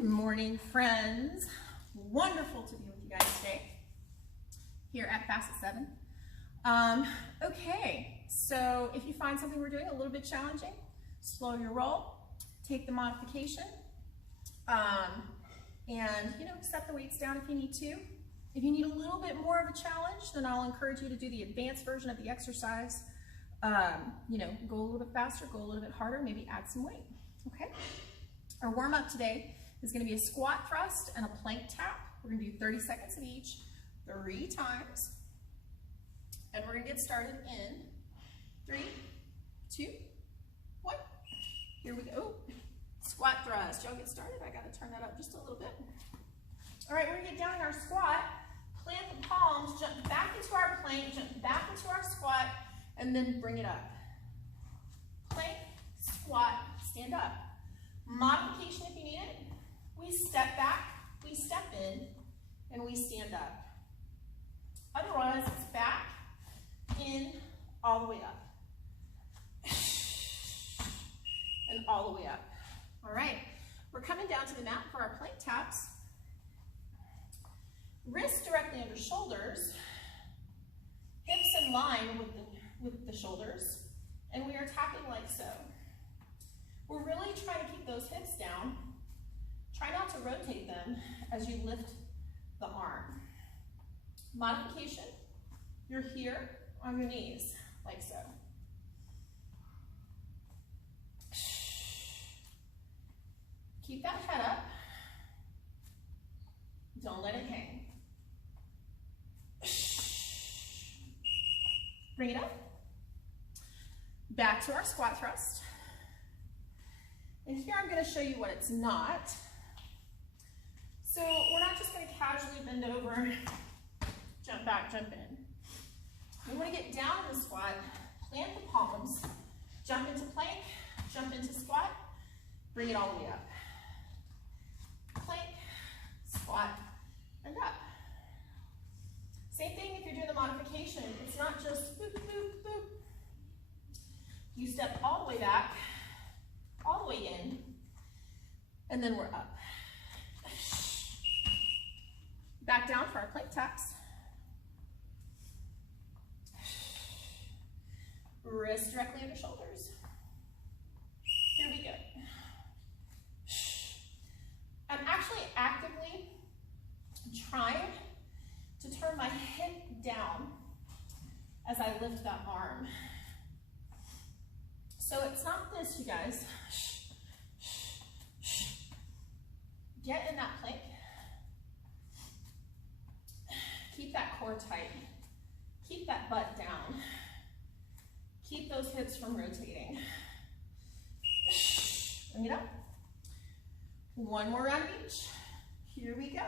Good morning, friends. Wonderful to be with you guys today here at Facet 7. Okay, so if you find something we're doing a little bit challenging, slow your roll, take the modification, and set the weights down if you need to. If you need a little bit more of a challenge, then I'll encourage you to do the advanced version of the exercise. Go a little bit faster, go a little bit harder, maybe add some weight, okay? Our warm up today is gonna be a squat thrust and a plank tap. We're gonna do 30 seconds of each, 3 times. And we're gonna get started in 3, 2, 1. Here we go. Squat thrust. Y'all get started? I gotta turn that up just a little bit. All right, we're gonna get down in our squat, plant the palms, jump back into our plank, jump back into our squat, and then bring it up. Plank, squat, stand up. Modification if you need it. We step back, we step in, and we stand up. Otherwise, it's back, in, all the way up. And all the way up. All right, we're coming down to the mat for our plank taps. Wrists directly under shoulders, hips in line with the shoulders, and we are tapping like so. We're really trying to keep those hips down. Try not to rotate them as you lift the arm. Modification, you're here on your knees, like so. Keep that head up. Don't let it hang. Bring it up. Back to our squat thrust. And here I'm going to show you what it's not. So we're not just going to casually bend over, jump back, jump in. We want to get down in the squat, plant the palms, jump into plank, jump into squat, bring it all the way up. Plank, squat, and up. Same thing if you're doing the modification. It's not just boop, boop, boop. You step all the way back, all the way in, and then we're up. Back down for our plank taps. Wrists directly under shoulders. Here we go. I'm actually actively trying to turn my hip down as I lift that arm. So it's not this, you guys. Get in that plank. Keep that core tight. Keep that butt down. Keep those hips from rotating. Bring it up. One more round of each. Here we go.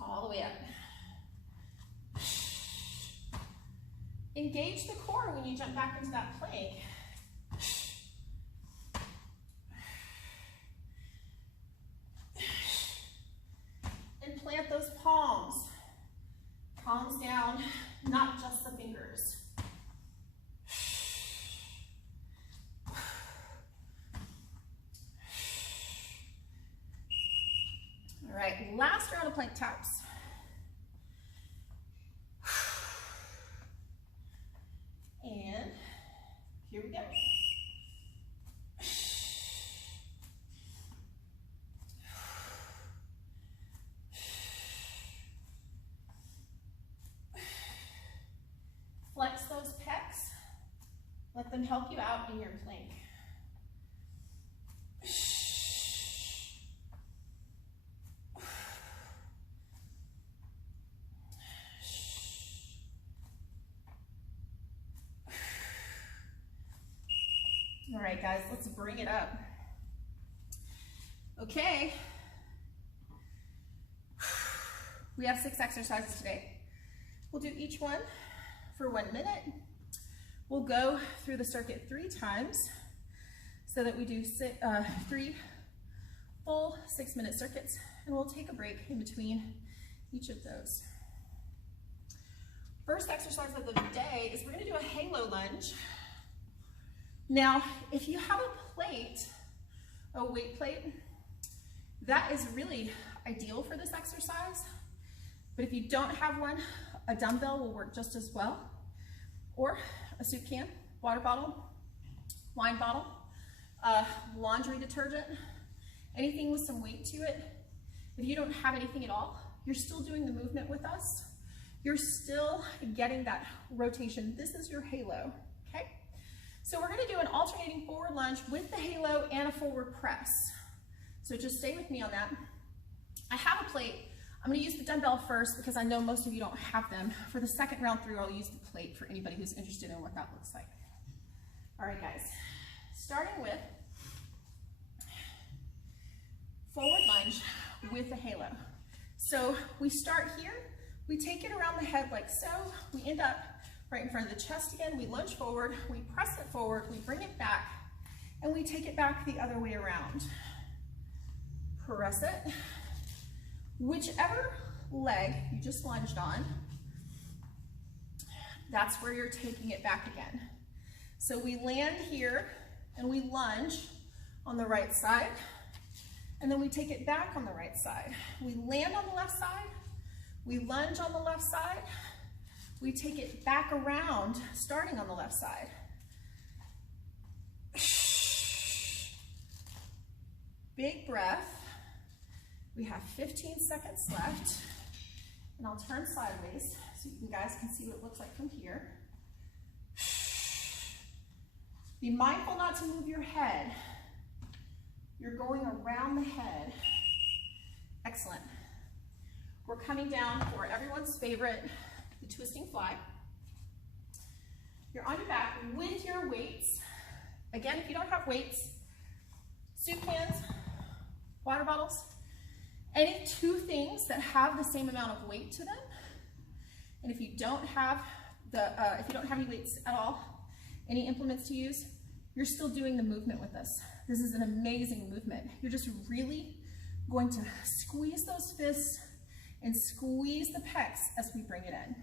All the way up. Engage the core when you jump back into that plank. And plant those palms. Palms down, not just the fingers. All right, last round of plank taps. And here we go. Flex those pecs. Let them help you out in your plank. All right, guys, let's bring it up. Okay. We have 6 exercises today. We'll do each one for 1 minute. We'll go through the circuit 3 times so that we do 3 full 6-minute circuits, and we'll take a break in between each of those. First exercise of the day is we're gonna do a halo lunge. Now, if you have a plate, a weight plate, that is really ideal for this exercise. But if you don't have one, a dumbbell will work just as well. Or a soup can, water bottle, wine bottle, laundry detergent, anything with some weight to it. If you don't have anything at all, you're still doing the movement with us. You're still getting that rotation. This is your halo, okay? So we're gonna do an alternating forward lunge with the halo and a forward press. So just stay with me on that. I have a plate. I'm gonna use the dumbbell first because I know most of you don't have them. For the second round through, I'll use the plate for anybody who's interested in what that looks like. All right, guys, starting with forward lunge with the halo. So we start here, we take it around the head like so, we end up right in front of the chest again, we lunge forward, we press it forward, we bring it back, and we take it back the other way around. Press it. Whichever leg you just lunged on, that's where you're taking it back again. So we land here and we lunge on the right side, and then we take it back on the right side. We land on the left side, we lunge on the left side, we take it back around, starting on the left side. Big breath. We have 15 seconds left, and I'll turn sideways so you guys can see what it looks like from here. Be mindful not to move your head. You're going around the head. Excellent. We're coming down for everyone's favorite, the twisting fly. You're on your back with your weights. Again, if you don't have weights, soup cans, water bottles, any two things that have the same amount of weight to them. And if you don't have any weights at all, any implements to use, you're still doing the movement with us. This is an amazing movement. You're just really going to squeeze those fists and squeeze the pecs as we bring it in.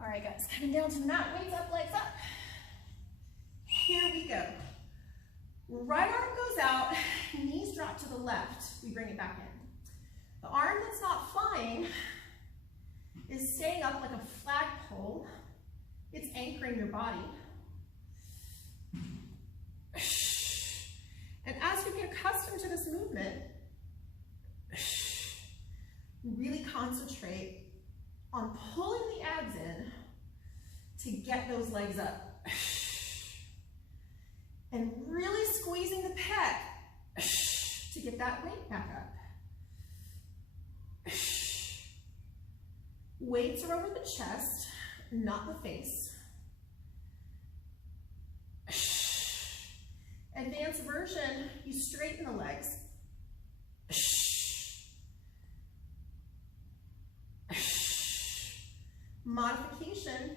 All right, guys, coming down to the mat, weights up, legs up. Here we go. Right arm goes out, knees drop to the left. We bring it back in. The arm that's not flying is staying up like a flagpole. It's anchoring your body. And as you get accustomed to this movement, really concentrate on pulling the abs in to get those legs up. And really squeezing the pec to get that weight back up. Weights are over the chest, not the face. Advanced version, you straighten the legs. Modification,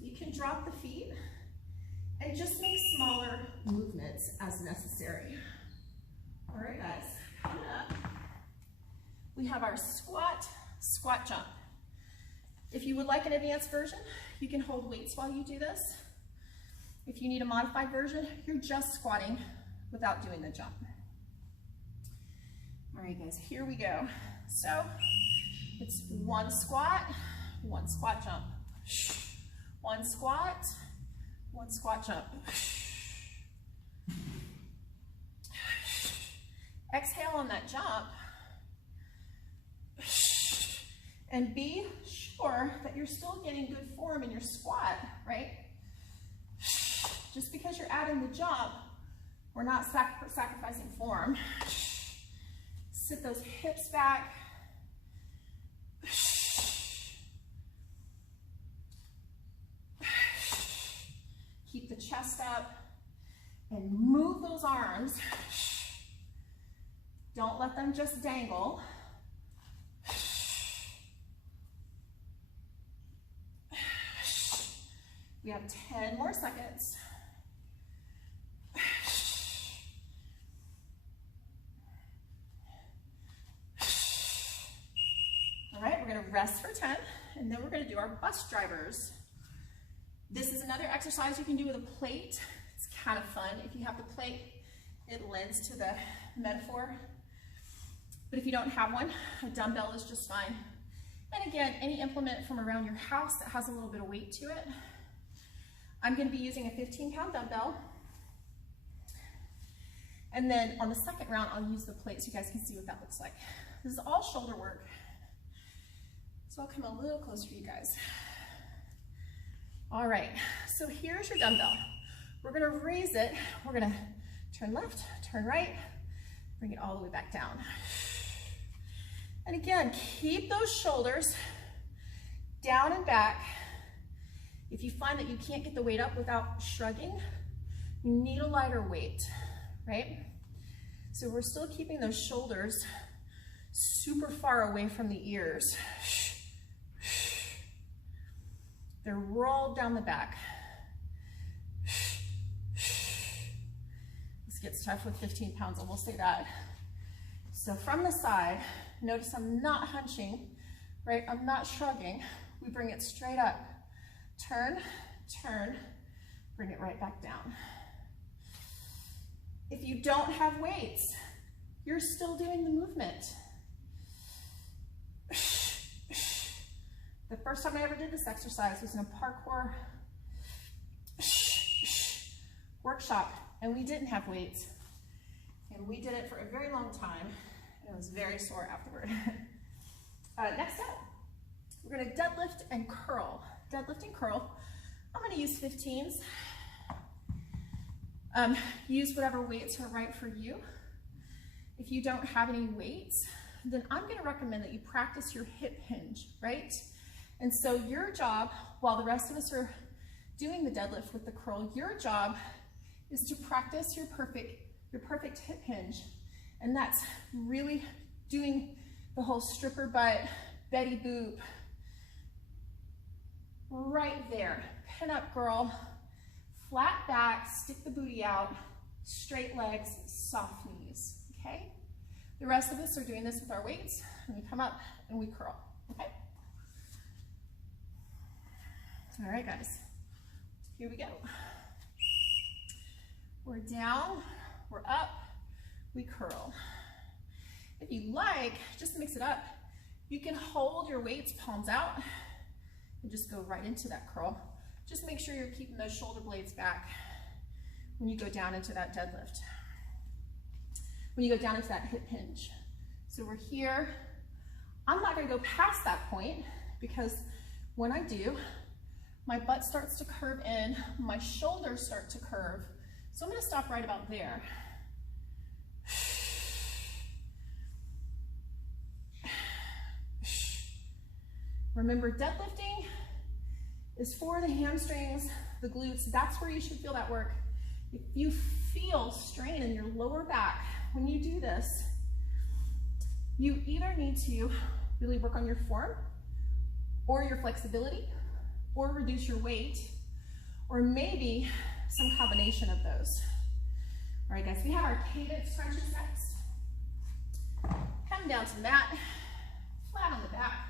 you can drop the feet and just make smaller movements as necessary. All right, guys, coming up, we have our squat, squat jump. If you would like an advanced version, you can hold weights while you do this. If you need a modified version, you're just squatting without doing the jump. All right, guys, here we go. So it's one squat jump. One squat jump. Exhale on that jump. And be sure that you're still getting good form in your squat, right? Just because you're adding the jump, we're not sacrificing form. Sit those hips back. Keep the chest up and move those arms. Don't let them just dangle. We have 10 more seconds. All right, we're gonna rest for 10. and then we're gonna do our bus drivers. This is another exercise you can do with a plate. It's kind of fun. If you have the plate, it lends to the metaphor. But if you don't have one, a dumbbell is just fine. And again, any implement from around your house that has a little bit of weight to it. I'm gonna be using a 15-pound dumbbell. And then on the second round, I'll use the plate so you guys can see what that looks like. This is all shoulder work. So I'll come a little closer to you guys. All right, so here's your dumbbell. We're gonna raise it. We're gonna turn left, turn right, bring it all the way back down. And again, keep those shoulders down and back. If you find that you can't get the weight up without shrugging, you need a lighter weight, right? So we're still keeping those shoulders super far away from the ears. They're rolled down the back. This gets tough with 15 pounds, I will say that. So from the side, notice I'm not hunching, right? I'm not shrugging. We bring it straight up. Turn, turn, bring it right back down. If you don't have weights, you're still doing the movement. The first time I ever did this exercise was in a parkour workshop, and we didn't have weights. And we did it for a very long time, and it was very sore afterward. Next up, we're gonna deadlift and curl. Deadlift and curl. I'm gonna use 15s. Use whatever weights are right for you. If you don't have any weights, then I'm gonna recommend that you practice your hip hinge, right? And so your job, while the rest of us are doing the deadlift with the curl, your job is to practice your perfect hip hinge. And that's really doing the whole stripper butt, Betty boop, right there. Pin up, girl. Flat back, stick the booty out, straight legs, soft knees, okay? The rest of us are doing this with our weights, and we come up and we curl, okay? All right, guys, here we go. We're down, we're up, we curl. If you like, just to mix it up, you can hold your weights palms out and just go right into that curl. Just make sure you're keeping those shoulder blades back when you go down into that deadlift. When you go down into that hip hinge. So we're here. I'm not gonna go past that point because when I do, my butt starts to curve in, my shoulders start to curve. So I'm gonna stop right about there. Remember, deadlifting is for the hamstrings, the glutes. That's where you should feel that work. If you feel strain in your lower back when you do this, you either need to really work on your form or your flexibility or reduce your weight, or maybe some combination of those. All right, guys, we have our cadence crunches next. Come down to the mat, flat on the back.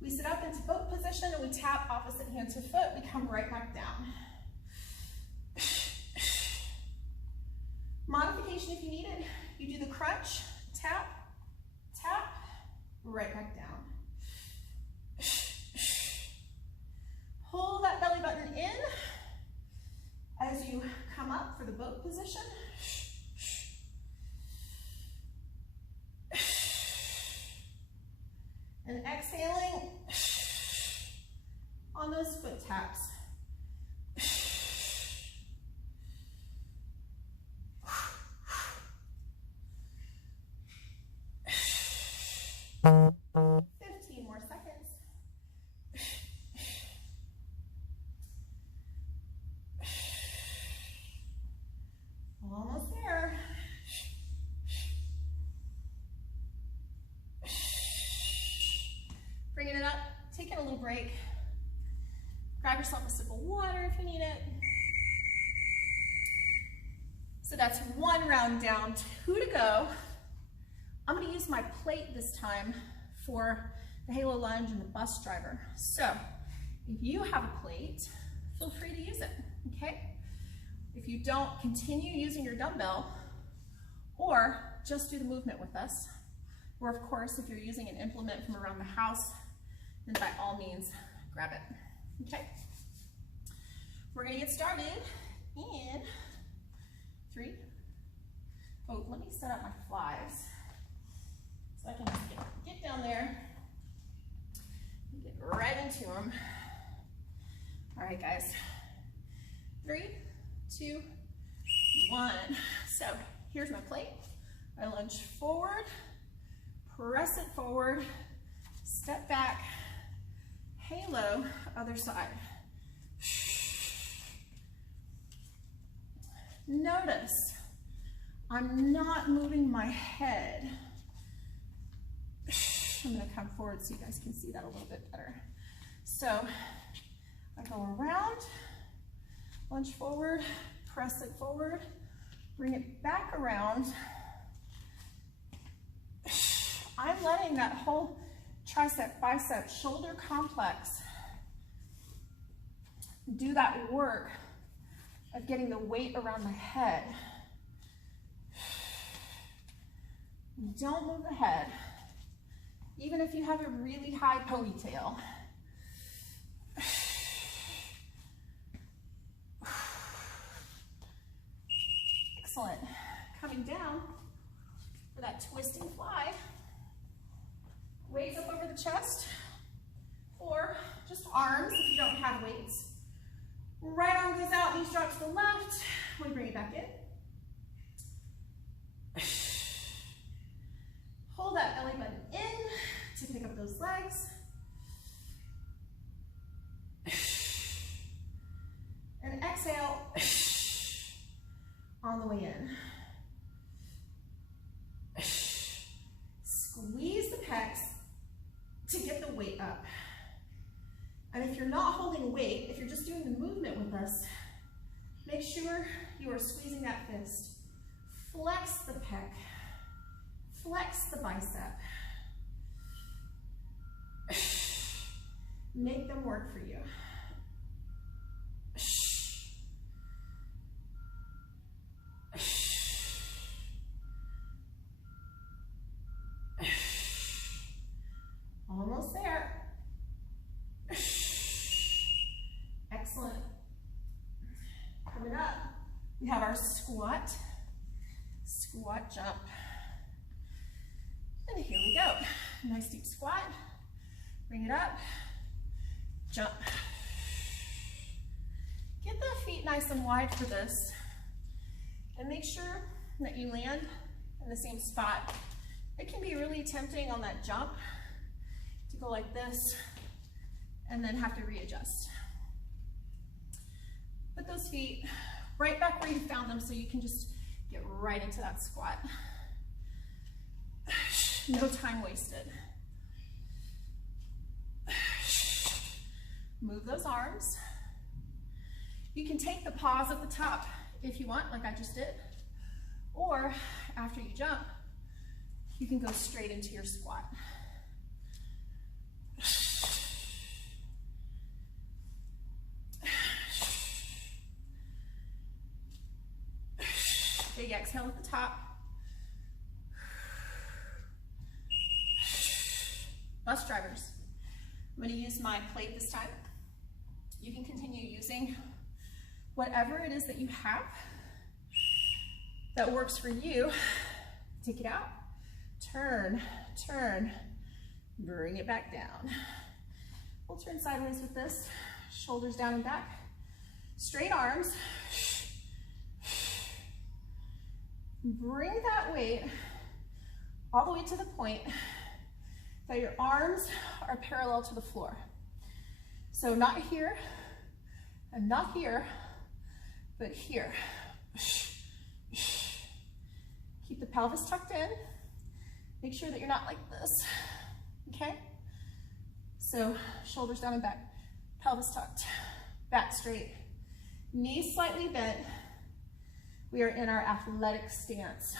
We sit up into boat position and we tap opposite hand to foot. We come right back down. Modification if you need it. You do the crunch, tap, tap, right back down. Pull that belly button in as you come up for the boat position. And exhaling on those foot taps. 15 more seconds. Almost there. Bringing it up, taking a little break. Grab yourself a sip of water if you need it. So that's one round down, 2 to go. I'm gonna use my plate this time for the halo lunge and the bus driver. So if you have a plate, feel free to use it, okay? If you don't, continue using your dumbbell or just do the movement with us. Or of course, if you're using an implement from around the house, then by all means, grab it, okay? We're gonna get started in 3. Oh, let me set up my flies so I can just get down there and get right into them. All right, guys. 3, 2, 1. So here's my plate. I lunge forward, press it forward, step back, halo, other side. Notice I'm not moving my head. I'm gonna come forward so you guys can see that a little bit better. So I go around, lunge forward, press it forward, bring it back around. I'm letting that whole tricep, bicep, shoulder complex do that work of getting the weight around the head. Don't move the head, even if you have a really high ponytail. Excellent. Coming down for that twisting fly. Weights up over the chest, or just arms if you don't have weights. Right arm goes out, knees drop to the left. We bring it back in. Hold that belly button in to pick up those legs. And exhale on the way in. Squeeze the pecs to get the weight up. And if you're not holding weight, if you're just doing the movement with us, make sure you are squeezing that fist. Flex the pec. Flex the bicep. Make them work for you. Almost there. Excellent. Coming up, we have our squat, squat jump. And here we go. Nice deep squat. Bring it up. Jump. Get the feet nice and wide for this. And make sure that you land in the same spot. It can be really tempting on that jump to go like this and then have to readjust. Put those feet right back where you found them so you can just get right into that squat. No time wasted. Move those arms. You can take the pause at the top if you want, like I just did, or after you jump, you can go straight into your squat. Big exhale at the top. Bus drivers. I'm going to use my plate this time. You can continue using whatever it is that you have that works for you. Take it out, turn, turn, bring it back down. We'll turn sideways with this, shoulders down and back, straight arms. Bring that weight all the way to the point that your arms are parallel to the floor. So not here and not here, but here. Keep the pelvis tucked in. Make sure that you're not like this, okay? So shoulders down and back, pelvis tucked, back straight, knees slightly bent. We are in our athletic stance.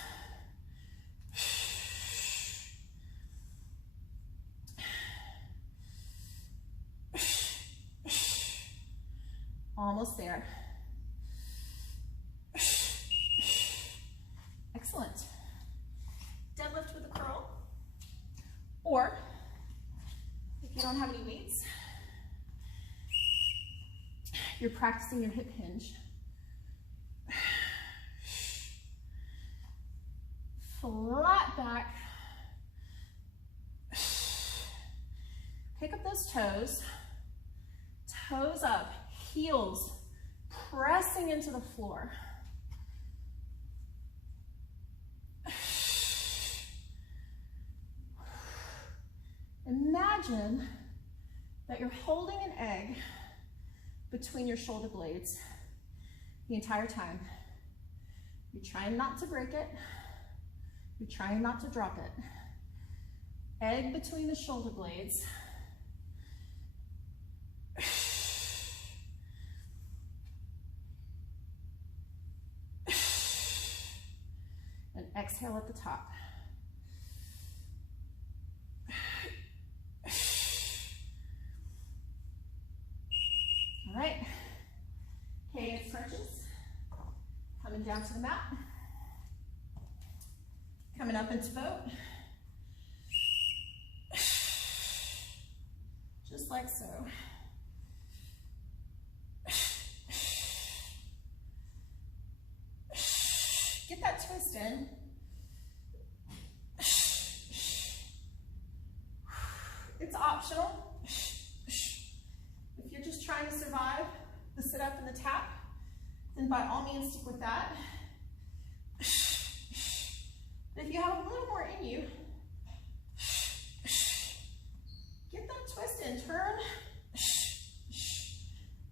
almost there. Excellent. Deadlift with a curl. Or, if you don't have any weights, you're practicing your hip hinge. Flat back. Pick up those toes. Toes up, heels pressing into the floor. Imagine that you're holding an egg between your shoulder blades the entire time. You're trying not to break it. You're trying not to drop it. Egg between the shoulder blades. And exhale at the top. All right, cadence crunches. Coming down to the mat. Coming up into boat. Just like so. Get that twist in. It's optional. If you're just trying to survive the sit-up and the tap, then by all means stick with that. But if you have a little more in you, get that twist in. Turn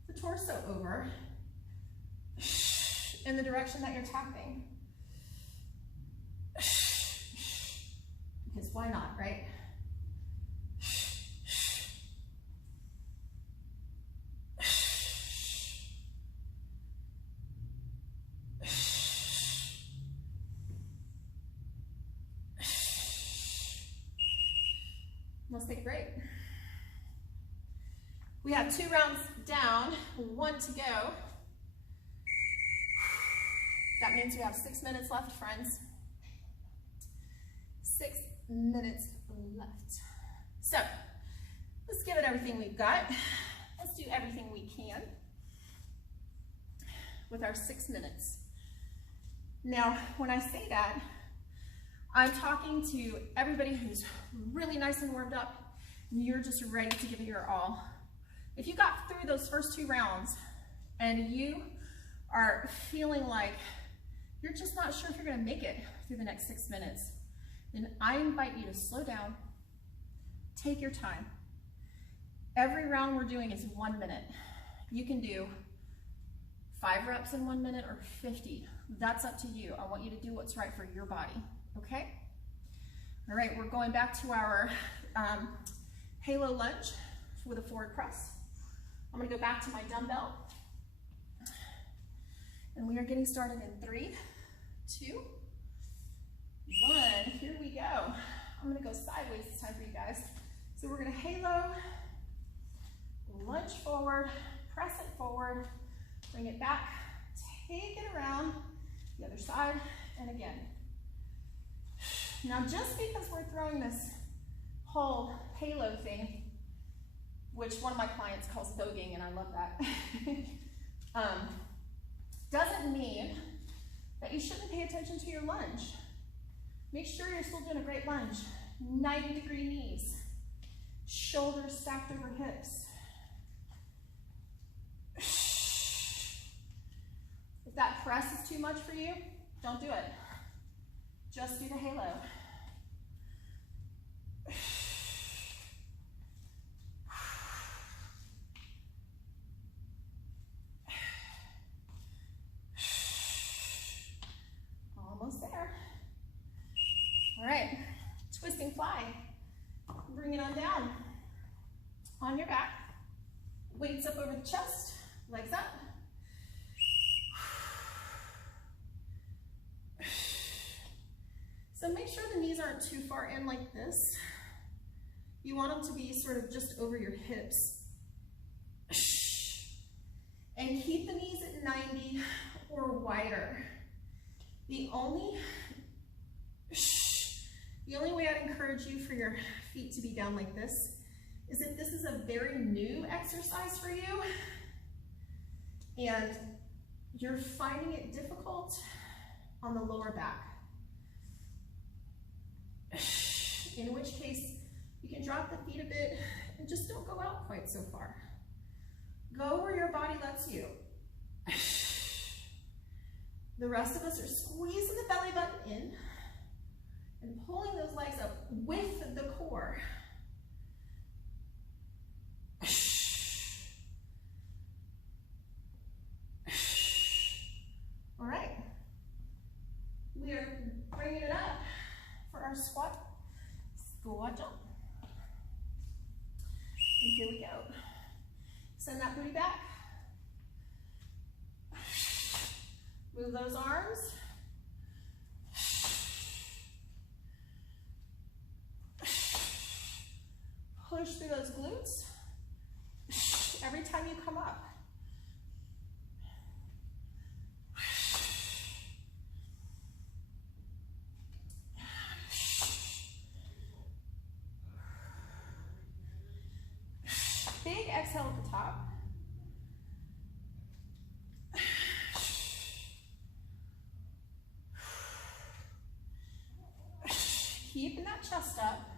the torso over in the direction that you're tapping. Because why not, right? Must be great. We have 2 rounds down, 1 to go. That means we have 6 minutes left, friends. 6 minutes left. So, let's give it everything we've got. Let's do everything we can with our 6 minutes. Now, when I say that, I'm talking to everybody who's really nice and warmed up, and you're just ready to give it your all. If you got through those first 2 rounds and you are feeling like you're just not sure if you're gonna make it through the next 6 minutes, then I invite you to slow down, take your time. Every round we're doing is 1 minute. You can do 5 reps in 1 minute or 50. That's up to you. I want you to do what's right for your body. Okay? All right, we're going back to our halo lunge with a forward press. I'm gonna go back to my dumbbell. And we are getting started in 3, 2, 1. Here we go. I'm gonna go sideways this time for you guys. So we're gonna halo, lunge forward, press it forward, bring it back, take it around the other side, and again. Now, just because we're throwing this whole halo thing, which one of my clients calls voguing, and I love that, doesn't mean that you shouldn't pay attention to your lunge. Make sure you're still doing a great lunge. 90-degree knees, shoulders stacked over hips. If that press is too much for you, don't do it. Just do the halo. Almost there. All right, twisting fly. Bring it on down. On your back. Weights up over the chest, legs up. So make sure the knees aren't too far in like this. You want them to be sort of just over your hips. And keep the knees at 90 or wider. The only way I'd encourage you for your feet to be down like this is if this is a very new exercise for you and you're finding it difficult on the lower back. In which case, you can drop the feet a bit and just don't go out quite so far. Go where your body lets you. The rest of us are squeezing the belly button in and pulling those legs up with the core. All right. We are bringing it up for our squat jump. And here we go. Send that booty back. Move those arms. Push through those glutes. Every time you come up. Big exhale at the top. Keeping that chest up.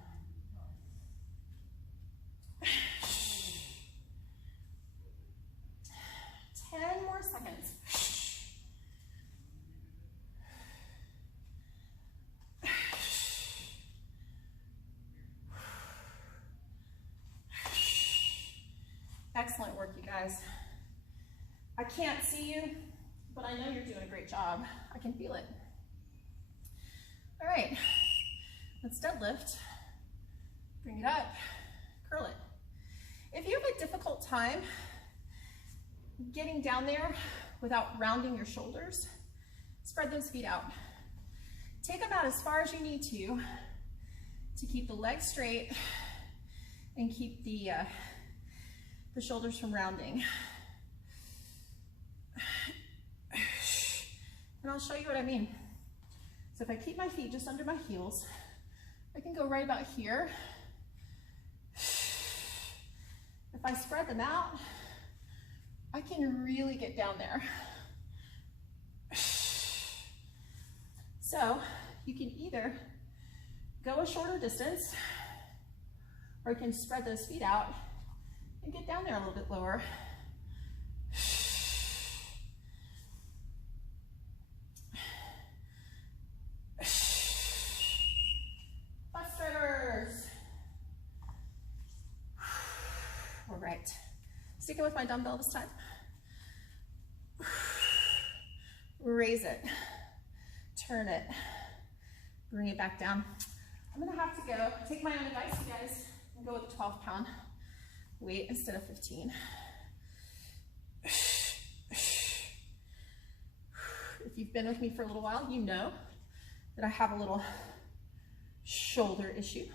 More seconds. Excellent work, you guys. I can't see you, but I know you're doing a great job. I can feel it. All right, let's deadlift. Bring it up, curl it. If you have a difficult time getting down there without rounding your shoulders, spread those feet out. Take them out as far as you need to keep the legs straight and keep the shoulders from rounding. And I'll show you what I mean. So if I keep my feet just under my heels, I can go right about here. If I spread them out, I can really get down there. So you can either go a shorter distance, or you can spread those feet out and get down there a little bit lower. Butt stretchers. All right. Sticking with my dumbbell this time. Raise it, turn it, bring it back down. I'm gonna have to go, take my own advice, you guys, and go with a 12-pound weight instead of 15. If you've been with me for a little while, you know that I have a little shoulder issue.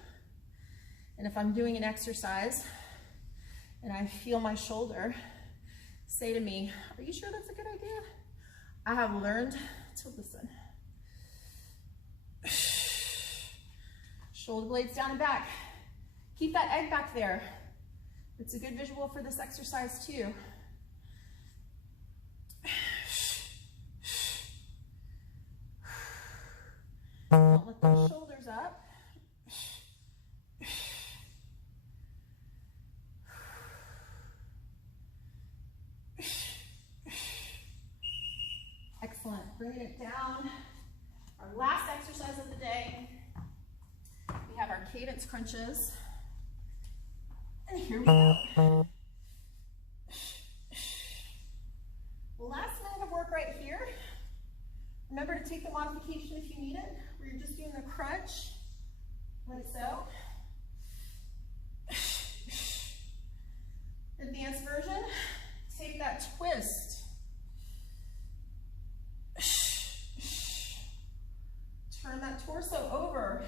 And if I'm doing an exercise and I feel my shoulder, say to me, are you sure that's a good idea? I have learned to listen. Shoulder blades down and back. Keep that egg back there. It's a good visual for this exercise too. Don't let those shoulders up. Excellent. Bringing it down. Our last exercise of the day. We have our cadence crunches. And here we go. Last minute of work right here. Remember to take the modification if you need it, where you're just doing the crunch. Let it so. Advanced version, take that twist. Turn that torso over.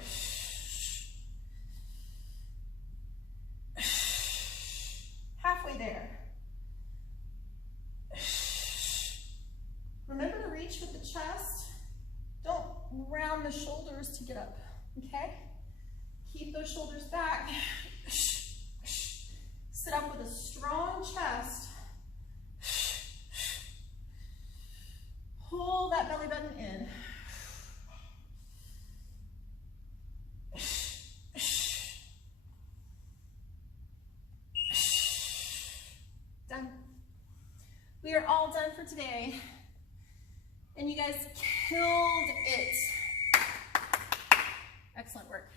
the shoulders to get up, okay? Keep those shoulders back. Sit up with a strong chest. Pull that belly button in. Done. We are all done for today. And you guys killed it. Excellent work.